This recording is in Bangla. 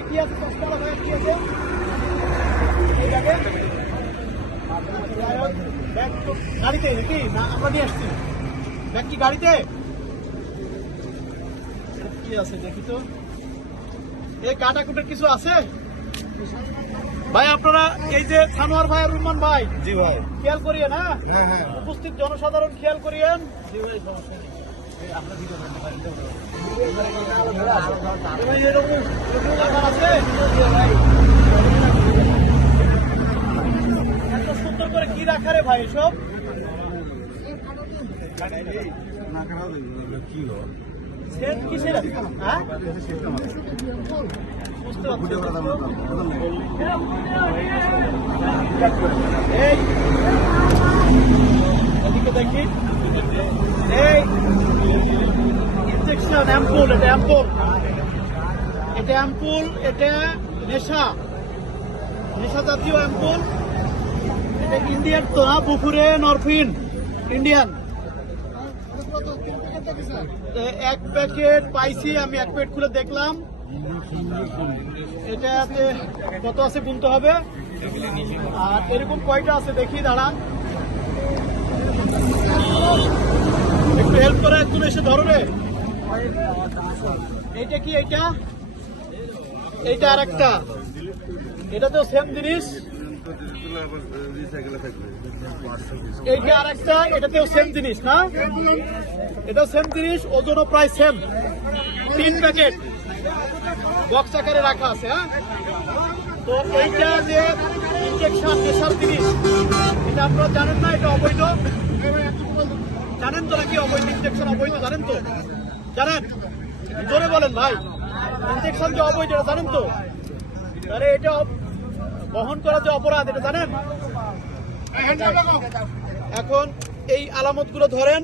ভাই কি আছে? সস্তালা ভাই কি আছে? এই ব্যাগে ব্যাগ গাড়িতে নাকি না আমরা নিয়ে আসছি? ব্যাগ কি গাড়িতে? কি আছে দেখি তো। এই কাটাকুটের কিছু আছে ভাই? আপনারা এই যে সানোয়ার ভাই আর রুম্মান ভাই, জি ভাই। খেয়াল করিয়ে না, হ্যাঁ হ্যাঁ উপস্থিত জনসাধারণ খেয়াল করিয়েন। এত সুন্দর করে কি রাখা রে ভাই এসব? সেট কিসের? হ্যাঁ বুঝতে পারছি। এই এদিকে দেখি। এই ইনজেকশন অ্যাম্পুল, এটা অ্যাম্পুল, এটা অ্যাম্পুল, এটা নেশা জাতীয় অ্যাম্পুল। এটা ইন্ডিয়ান তো না, বুফুরে নরফিন ইন্ডিয়ান। এক প্যাকেট পাইছি আমি, এক প্যাকেট খুলে দেখলাম। এটাতে কত আছে গুনতে হবে। আর এরকম কয়টা আছে দেখি, দাঁড়ান একটু হেল্প করে, একটু এসে ধরো রে। এইটা কি? এইটা আর একটা, এটা তো সেম জিনিস। এইটা আর একটা, এটাতেও সেম জিনিস না? এটাও সেম জিনিস, ওজনও প্রায় সেম। 3 প্যাকেট বক্স আকারে রাখা আছে। হ্যাঁ, তো এইটা যে ইনজেকশন নেশার জিনিস, এটা আপনারা জানেন না? এটা অবৈধ জানেন তো নাকি? অবৈধ ইনজেকশন অবৈধ জানেন তো? জানেন? জোরে বলেন ভাই। ইনজেকশন যে অবৈধ এটা জানেন তো? আরে এটা বহন করা যে অপরাধ, এটা জানেন? এখন এই আলামত গুলো ধরেন।